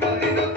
Thank you.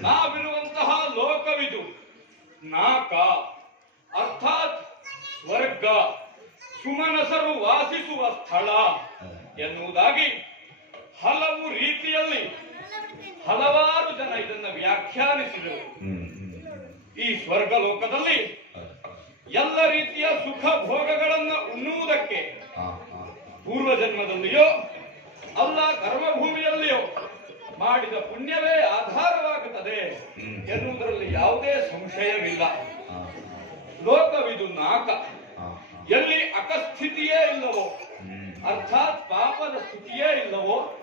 ನಾವಿರುವಂತಹ ಲೋಕವಿದು. ನಾಕ. ಅರ್ಥಾತ್ ಸ್ವರ್ಗ. ಸುಮನಸರು ವಾಸಿಸುವ ಸ್ಥಳ ಎನ್ನುವುದಾಗಿ ಹಲವು ರೀತಿಯಲ್ಲಿ ಹಲವಾರು ಜನ ಇದನ್ನು ವ್ಯಾಖ್ಯಾನಿಸಿದರು. ಈ ಸ್ವರ್ಗ ಲೋಕದಲ್ಲಿ ಎಲ್ಲ ರೀತಿಯ ಸುಖ ಭೋಗಗಳನ್ನು ಉಣ್ಣುವುದಕ್ಕೆ ಪೂರ್ವ ಜನ್ಮದಲ್ಲಿಯೋ ಅಲ್ಲ ಕರ್ಮಭೂಮಿಯಲ್ಲಿಯೋ ಮಾಡಿದ ಪುಣ್ಯವೇ ಆಧಾರವಾಗುತ್ತದೆ. ಎನ್ನುವುದರಲ್ಲಿ ಯಾವುದೇ ಸಂಶಯವಿಲ್ಲ. ಲೋಕವಿದು ನಾಕ. ಎಲ್ಲಿ ಅಕಸ್ಥಿತಿಯೇ ಇಲ್ಲವೋ ಅರ್ಥಾತ್ ಪಾಪದ ಸ್ಥಿತಿಯೇ ಇಲ್ಲವೋ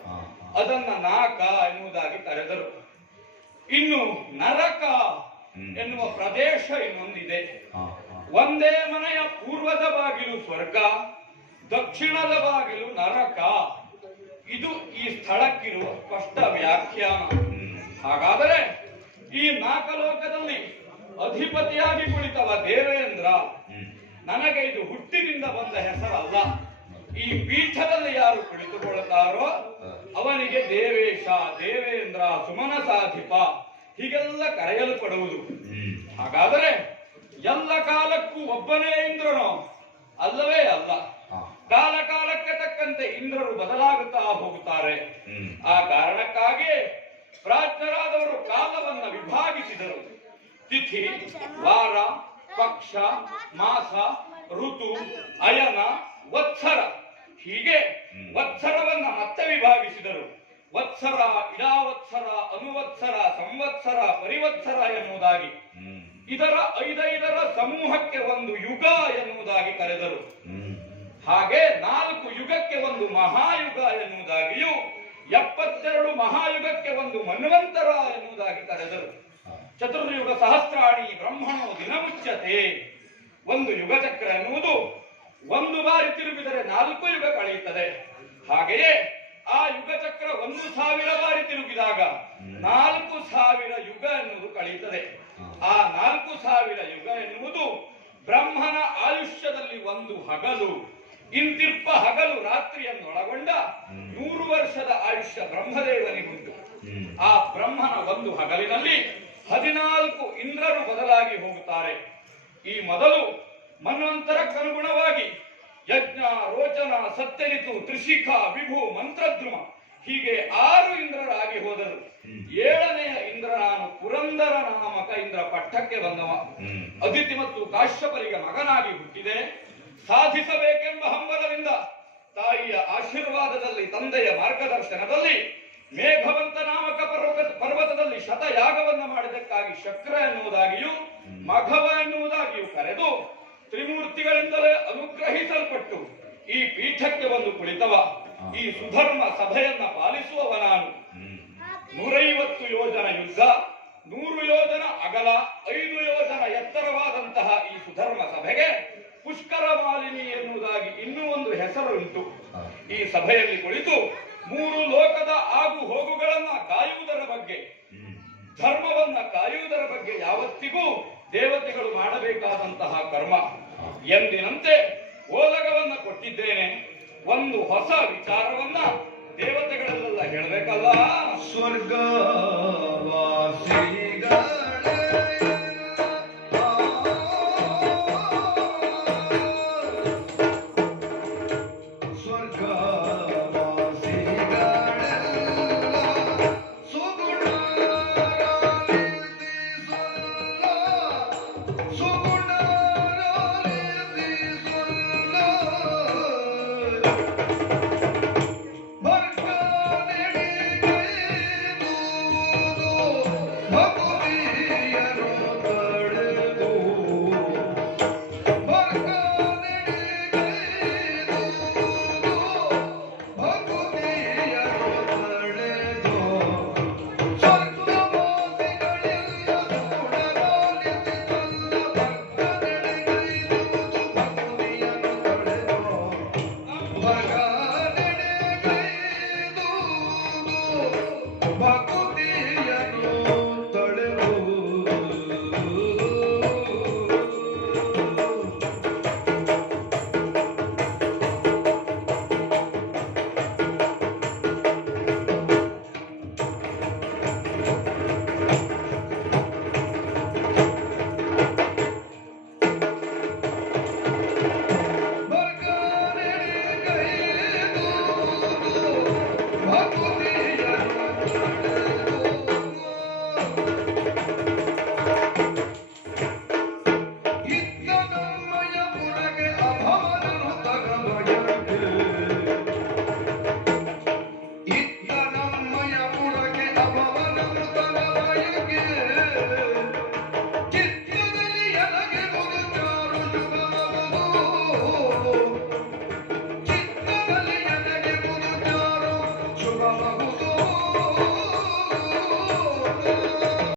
ಅದನ್ನ ನಾಕ ಎನ್ನುವುದಾಗಿ ಕರೆದರು. ಇನ್ನು ನರಕ ಎನ್ನುವ ಪ್ರದೇಶ ಇನ್ನೊಂದಿದೆ. ಒಂದೇ ಮನೆಯ ಪೂರ್ವದ ಬಾಗಿಲು ಸ್ವರ್ಗ ದಕ್ಷಿಣದ ಬಾಗಿಲು ನರಕ. ಇದು ಈ ಸ್ಥಳಕ್ಕಿರುವ ಸ್ಪಷ್ಟ ವ್ಯಾಖ್ಯಾನ. ಹಾಗಾದರೆ ಈ ನಾಕಲೋಕದಲ್ಲಿ ಅಧಿಪತಿಯಾಗಿ ಕುಳಿತವ ದೇವೇಂದ್ರ ನನಗೆ ಇದು ಹುಟ್ಟಿನಿಂದ ಬಂದ ಹೆಸರಲ್ಲ. ಈ ಪೀಠದಲ್ಲಿ ಯಾರು ಕುಳಿತುಕೊಳ್ಳುತ್ತಾರೋ ಅವನಿಗೆ ದೇವೇಶ ದೇವೇಂದ್ರ ಸುಮನಸಾಧಿಪ ಹೀಗೆಲ್ಲ ಕರೆಯಲ್ಪಡುವುದು. ಹಾಗಾದರೆ ಎಲ್ಲ ಕಾಲಕ್ಕೂ ಒಬ್ಬನೇ ಇಂದ್ರನೋ? ಅಲ್ಲವೇ ಅಲ್ಲ. ಕಾಲ ಇಂದ್ರರು ಬದಲಾಗುತ್ತಾ ಹೋಗುತ್ತಾರೆ. ಆ ಕಾರಣಕ್ಕಾಗಿ ಪ್ರಾಜ್ಞರಾದವರು ಕಾಲವನ್ನ ವಿಭಾಗಿಸಿದರು. ತಿಥಿ ವಾರ ಪಕ್ಷ ಮಾಸ ಋತು ಅಯನ ವತ್ಸರ. ಹೀಗೆ ವತ್ಸರವನ್ನ ಮತ್ತೆ ವಿಭಾಗಿಸಿದರು. ವತ್ಸರ ಇಡಾವತ್ಸರ ಅನುವತ್ಸರ ಸಂವತ್ಸರ ಪರಿವತ್ಸರ ಎನ್ನುವುದಾಗಿ. ಇದರ ಐದೈದರ ಸಮೂಹಕ್ಕೆ ಒಂದು ಯುಗ ಎನ್ನುವುದಾಗಿ ಕರೆದರು. ಹಾಗೆ ನಾಲ್ಕು ಯುಗಕ್ಕೆ ಮಹಾಯುಗ ಎನ್ನುವುದಾಗಿಯೂ ಎಪ್ಪತ್ತೆರಡು ಮಹಾಯುಗಕ್ಕೆ ಒಂದು ಮನ್ವಂತರ ಎನ್ನುವುದಾಗಿ ಕರೆದರು. ಚತುರ್ಯುಗ ಸಹಸ್ರಾಣಿ ಬ್ರಹ್ಮಣೋ ದಿನಮುಚ್ಚತೆ ಒಂದು ಯುಗ ಚಕ್ರ ಎನ್ನುವುದು ಒಂದು ಬಾರಿ ತಿರುಗಿದರೆ ನಾಲ್ಕು ಯುಗ ಕಳೆಯುತ್ತದೆ. ಹಾಗೆಯೇ ಆ ಯುಗ ಚಕ್ರ ಒಂದು ಸಾವಿರ ಬಾರಿ ತಿರುಗಿದಾಗ ನಾಲ್ಕು ಸಾವಿರ ಯುಗ ಎನ್ನುವುದು ಕಳೆಯುತ್ತದೆ. ಆ ನಾಲ್ಕು ಸಾವಿರ ಯುಗ ಎನ್ನುವುದು ಬ್ರಹ್ಮನ ಆಯುಷ್ಯದಲ್ಲಿ ಒಂದು ಹಗಲು. ಇಂತಿಪ್ಪ ಹಗಲು ರಾತ್ರಿಯನ್ನೊಳಗೊಂಡ ನೂರು ವರ್ಷದ ಆಯುಷ್ಯ ಬ್ರಹ್ಮದೇವನಿಗುಂಟು ಹ್ಮ್. ಆ ಬ್ರಹ್ಮನ ಒಂದು ಹಗಲಿನಲ್ಲಿ ಹದಿನಾಲ್ಕು ಇಂದ್ರರು ಬದಲಾಗಿ ಹೋಗುತ್ತಾರೆ. ಈ ಮೊದಲು ಮನ್ವಂತರಕ್ಕನುಗುಣವಾಗಿ ಯಜ್ಞ ರೋಚನ ಸತ್ಯರಿತು ತ್ರಿಶಿಖ ವಿಭು ಮಂತ್ರದ್ರುಮ ಹೀಗೆ ಆರು ಇಂದ್ರರಾಗಿ ಹೋದರು. ಏಳನೆಯ ಇಂದ್ರ ನಾನು ಪುರಂದರ ನಾಮಕ ಇಂದ್ರ ಪಟ್ಟಕ್ಕೆ ಬಂದವ ಅದಿತಿ ಮತ್ತು ಕಾಶ್ಯಪರಿಗೆ ಮಗನಾಗಿ ಹುಟ್ಟಿದೆ. ಸಾಧಿಸಬೇಕೆಂಬ ಹಂಬಲದಿಂದ ತಾಯಿಯ ಆಶೀರ್ವಾದದಲ್ಲಿ, ತಂದೆಯ ಮಾರ್ಗದರ್ಶನದಲ್ಲಿ ಮೇಘವಂತ ನಾಮಕ ಪರ್ವತ, ಪರ್ವತದಲ್ಲಿ ಶತಯಾಗವನ್ನು ಮಾಡಿದಕ್ಕಾಗಿ ಶಕ್ರ ಎನ್ನುವುದಾಗಿಯೂ, ಮಘವ ಎನ್ನುವುದಾಗಿಯೂ ಕರೆದು ತ್ರಿಮೂರ್ತಿಗಳಿಂದಲೇ ಅನುಗ್ರಹಿಸಲ್ಪಟ್ಟು ಈ ಪೀಠಕ್ಕೆ ಬಂದು ಕುಳಿತವ. ಈ ಸುಧರ್ಮ ಸಭೆಯನ್ನ ಪಾಲಿಸುವವ ನಾನು. ನೂರೈವತ್ತು ಯೋಜನ ಯುದ್ಧ, ನೂರು ಯೋಜನ ಅಗಲ, ಐದು ಯೋಜನ ಎತ್ತರವಾದಂತಹ ಈ ಸುಧರ್ಮ ಸಭೆಗೆ ಪುಷ್ಕರ ಮಾಲಿನಿ ಎನ್ನುವುದಾಗಿ ಇನ್ನೂ ಒಂದು ಹೆಸರುಂಟು. ಈ ಸಭೆಯಲ್ಲಿ ಕುಳಿತು ಮೂರು ಲೋಕದ ಆಗು ಹೋಗುಗಳನ್ನ ಕಾಯುವುದರ ಬಗ್ಗೆ ಧರ್ಮವನ್ನ ಕಾಯುವುದರ ಬಗ್ಗೆ ಯಾವತ್ತಿಗೂ ದೇವತೆಗಳು ಮಾಡಬೇಕಾದಂತಹ ಕರ್ಮ. ಎಂದಿನಂತೆ ಓಲಗವನ್ನ ಕೊಟ್ಟಿದ್ದೇನೆ. ಒಂದು ಹೊಸ ವಿಚಾರವನ್ನ ದೇವತೆಗಳಲ್ಲೆಲ್ಲ ಹೇಳಬೇಕಲ್ಲ. ಸ್ವರ್ಗ